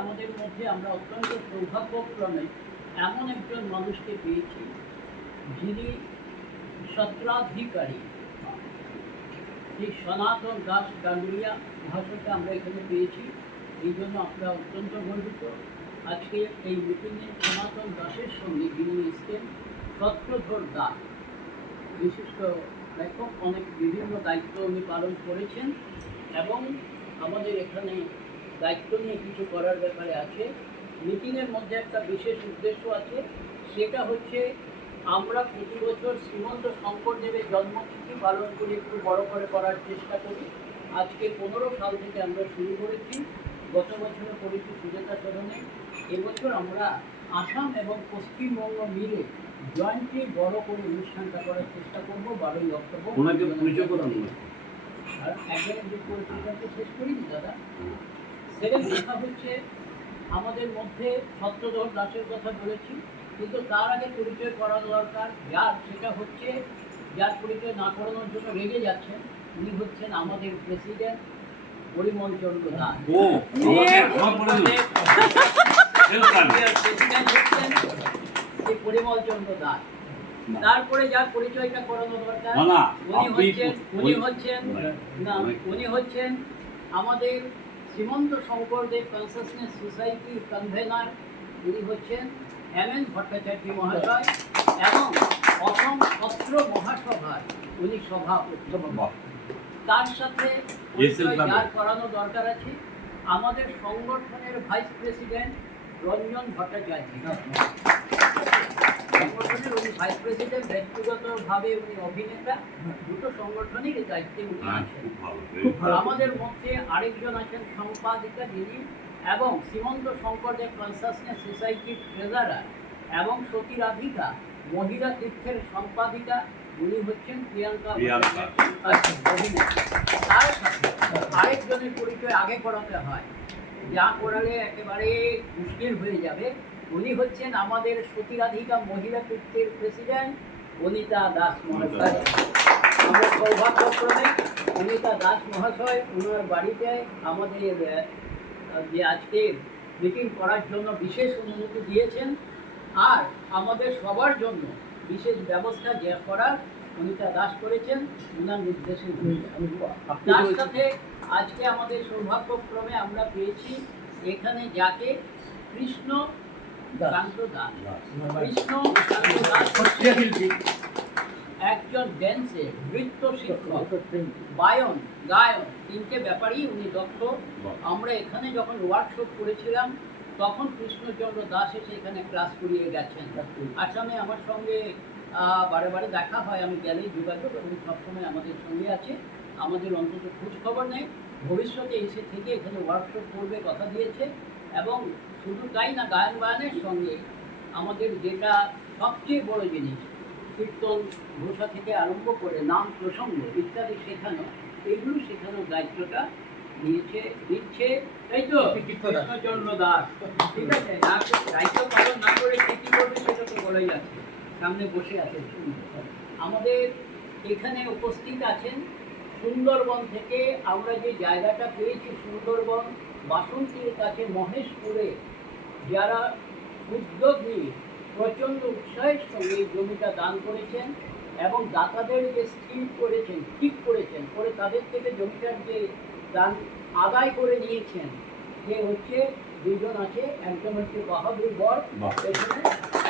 আমাদের মধ্যে আমরা অত্যন্ত সৌভাগ্যক্রমে এমন একজন মানুষকে পেয়েছি, যিনি সত্রাধিকারী সেই সনাতন দাস গাঙ্গুলিয়া মহাশয়কে আমরা এখানে পেয়েছি, এই জন্য আমরা অত্যন্ত গর্বিত। আজকে এই মিটিংয়ে সনাতন দাসের সঙ্গে যিনি এসছেন সত্রধর দাস। বিশিষ্ট লেখক, অনেক বিভিন্ন দায়িত্ব উনি পালন করেছেন এবং আমাদের এখানে দায়িত্ব নিয়ে কিছু করার ব্যাপারে আছে। মিটিংয়ের মধ্যে একটা বিশেষ উদ্দেশ্য আছে সেটা হচ্ছে আমরা প্রতি বছর শ্রীমন্ত শঙ্করদেবের জন্মতিথি পালন করে একটু বড় করে করার চেষ্টা করি। আজকে পনেরো সাল থেকে আমরা শুরু করেছি গত বছরে করেছি সুজাতা সদনে। এবছর আমরা আসাম এবং পশ্চিমবঙ্গ মিলে জয়েন্টলি বড় করে অনুষ্ঠানটা করার চেষ্টা করব বারোই অক্টোবর। একজনের যে পরিচয়টাকে শেষ করিনি দাদা? কথা হচ্ছে আমাদের মধ্যে সত্যধর দাসের কথা বলেছি কিন্তু তার আগে পরিচয় করা দরকার যার সেটা হচ্ছে যার পরিচয় না করানোর জন্য রেগে যাচ্ছেন উনি হচ্ছেন আমাদের প্রেসিডেন্ট পরিমল চন্দ্র দাস পরিমল চন্দ্র দাস তারপরে যার পরিচয়টা করানো দরকার উনি হচ্ছেন উনি হচ্ছেন না উনি হচ্ছেন আমাদের শ্রীমন্ত শঙ্করদেব কনসাসনেস সোসাইটির কনভেনার উনি হচ্ছেন এম এন ভট্টাচার্য মহাশয় এবং অসম অস্ত্র মহাসভার উনি সভাপতি বাহ তার সাথে। যার করানো দরকার আছে। আমাদের সংগঠনের ভাইস প্রেসিডেন্ট রঞ্জন ভট্টাচার্য। সংগঠনের উনি ভাইস প্রেসিডেন্ট ব্যক্তিগতভাবে উনি অভিনেতা দুটো সংগঠনের দায়িত্বে উনি হ্যাঁ আছেন খুব ভালো খুব ভালো। আমাদের মধ্যে আরেকজন আছেন সম্পাদিকা যিনি এবং শ্রীমন্ত শঙ্করদেব কনসাসনেস সোসাইটির ট্রেজারার এবং সতী রাধিকা মহিলা তীর্থের সম্পাদিকা উনি হচ্ছেন প্রিয়াঙ্কা। আচ্ছা, অভিনেত্রী। তার সাথে আরেকজনের পরিচয় আগে করাতে হয় যা করালে একেবারে মুশকিল হয়ে যাবে উনি হচ্ছেন আমাদের সতী রাধিকা মহিলা তীর্থের প্রেসিডেন্ট অনিতা দাস মহাশয়। আমরা সৌভাগ্যক্রমে অনিতা দাস মহাশয় ওনার বাড়িতে আমাদের যে আজকে মিটিং করার জন্য বিশেষ অনুমতি দিয়েছেন আর আমাদের সবার জন্য বিশেষ ব্যবস্থা যে করার অনিতা দাস করেছেন ওনার নির্দেশে তার সাথে আজকে আমাদের সৌভাগ্যক্রমে আমরা পেয়েছি এখানে যাকে কৃষ্ণ একজন ড্যান্সের নৃত্য শিক্ষক, বায়ন, গায়ন তিনটে ব্যাপারেই উনি দক্ষ। আমরা এখানে যখন ওয়ার্কশপ করেছিলাম, তখন কৃষ্ণচন্দ্র দাস এসে এখানে ক্লাস করিয়ে গেছেন। আসামে আমার সঙ্গে বারে বারে দেখা হয়, আমি গেলেই যোগাযোগ উনি সবসময় আমাদের সঙ্গে আছে। আমাদের অন্তত খোঁজ খবর নেই। ভবিষ্যতে এসে থেকে এখানে ওয়ার্কশপ করবে, কথা দিয়েছে। এবং শুধু তাই না গায়ন বায়নের সঙ্গে আমাদের যেটা সবচেয়ে বড় জিনিস কীর্তন ঘোষা থেকে আরম্ভ করে নাম প্রসঙ্গ ইত্যাদি শেখানো এগুলো শেখানোর দায়িত্বটা নিয়েছে দিচ্ছে তাই তো। কৃষ্ণচন্দ্র দাস। ঠিক আছে? দায়িত্ব পালন না করে সে কি করবে সেটা তো বলাই যাচ্ছে সামনে বসে আছে আমাদের এখানে উপস্থিত আছেন সুন্দরবন থেকে আমরা যে জায়গাটা পেয়েছি সুন্দরবন বাসন্তীর কাছে মহেশপুরে যারা উদ্যোগ নিয়ে প্রচণ্ড উৎসাহের সঙ্গে এই জমিটা দান করেছেন এবং দাতাদের যে স্থির করেছেন ঠিক করেছেন করে তাদের থেকে জমিটার যে দান আদায় করে নিয়েছেন যে হচ্ছে দুজন আছে একজন হচ্ছে বাহাদুর বর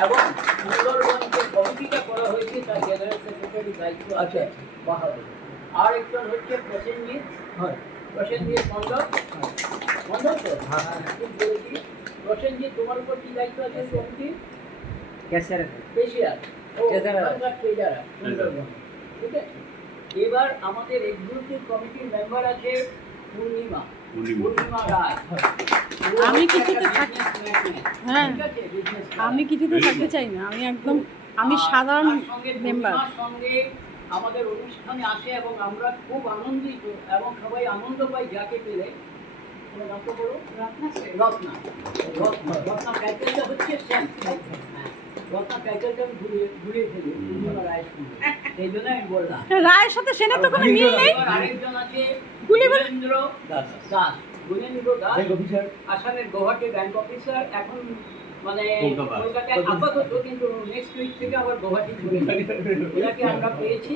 এবং সুন্দরবন যে কমিটিটা করা হয়েছে তার জেনারেল সেক্রেটারি দায়িত্ব আছে বাহাদুর। আর একজন হচ্ছে প্রসেনজিৎ প্রসেনজিৎ মণ্ডল মণ্ডল তো? হ্যাঁ। ঠিক বলেছি। প্রসেনজিৎ তোমার উপর কি দায়িত্ব আছে কমিটি ক্যাশিয়ার পেশিয়ার ও ট্রেজারার। ওখানকার ট্রেজারার সুন্দরবন। ঠিক আছে? এবার আমাদের এক্সিকিউটিভ কমিটির মেম্বার আছে পূর্ণিমা। পূর্ণিমা। রায়। আমি কিছুতে থাক- হ্যাঁ। ঠিক আছে? business আমি কিছুতে থাকতে চাই না। আমি একদম আমি সাধারণ সঙ্গে মেম্বার সঙ্গে আমাদের অনুষ্ঠানে আসে এবং আমরা খুব আনন্দিত এবং সবাই আনন্দ পাই যাকে পেলে। রত্না। রত্না। রত্না টাইটেলটা হচ্ছে শ্যাম। হ্যাঁ রত্না টাইটেলটা আমি ঘুরিয়ে ঘুরিয়ে ফেলি। রায়ের সঙ্গে। সেই জন্য আমি বললাম। রায়ের সাথে সেনের তো কোনো মিল নেই। আরেকজন আছে দাস। দাস। দাস আসামের গৌহাটি ব্যাংক অফিসার। এখন মানে কলকাতায় আপাতত কিন্তু নেক্সট উইক থেকে আবার গৌহাটি ওনাকে আমরা পেয়েছি।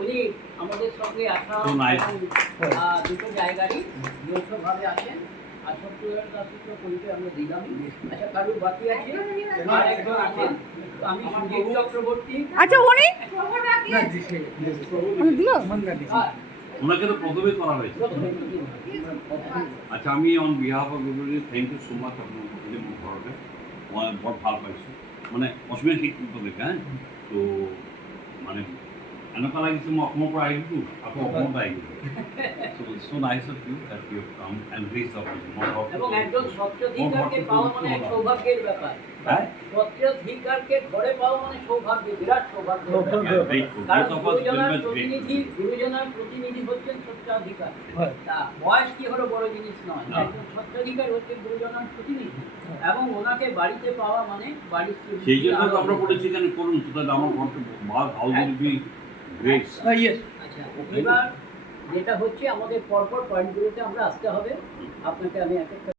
উনি আমাদের সঙ্গে আসাম So nice. এবং, আহ, দুটো জায়গারই যৌথভাবে আছেন আর সত্যিকার কাছে তো পরিচয় আমরা দিলাম আচ্ছা কারুর বাকি আছে? আর একজন আছেন। আমি সুদীপ চক্রবর্তী। আচ্ছা উনি? আর ওনাকে তো প্রথমে করা হয়েছে। আচ্ছা আমি on behalf of thank you so much ঘৰতে মই বৰ ভালো পাইছোঁ। মানে অসমীয়া শিক্ষিত দেখে তো মানে এনেকুৱা লাগিছে মই অসমৰ পৰা আহিছোঁ আকৌ অসমত আহিছোঁ so' so' nice of you that you come and reach of মোৰ এবং ঘৰ একজন সত্যাধিকারকে পাওয়া মানে এক সৌভাগ্যের ব্যাপার। হ্যাঁ? সত্যাধিকারকে ঘরে পাওয়া মানে সৌভাগ্য বিরাট সৌভাগ্য কারণ বোথ অফ আস গুরুজনার ভেরি প্রতিনিধি গুরুজনার প্রতিনিধি হচ্ছেন সত্যাধিকার। বয়স কি হলো বড় জিনিস নয়। সত্যাধিকার হচ্ছে গুরুজনার প্রতিনিধি। এবং ওনাকে বাড়িতে পাওয়া মানে বাড়ি সেই জন্য তো আমরা বলেছি এখানে করুন সুতরাং আমার উইল বি গ্রেট ইয়েস আচ্ছা এবার যেটা হচ্ছে আমাদের পরপর পয়েন্টগুলোতে আমরা আসতে হবে। আপনাকে আমি এক একটা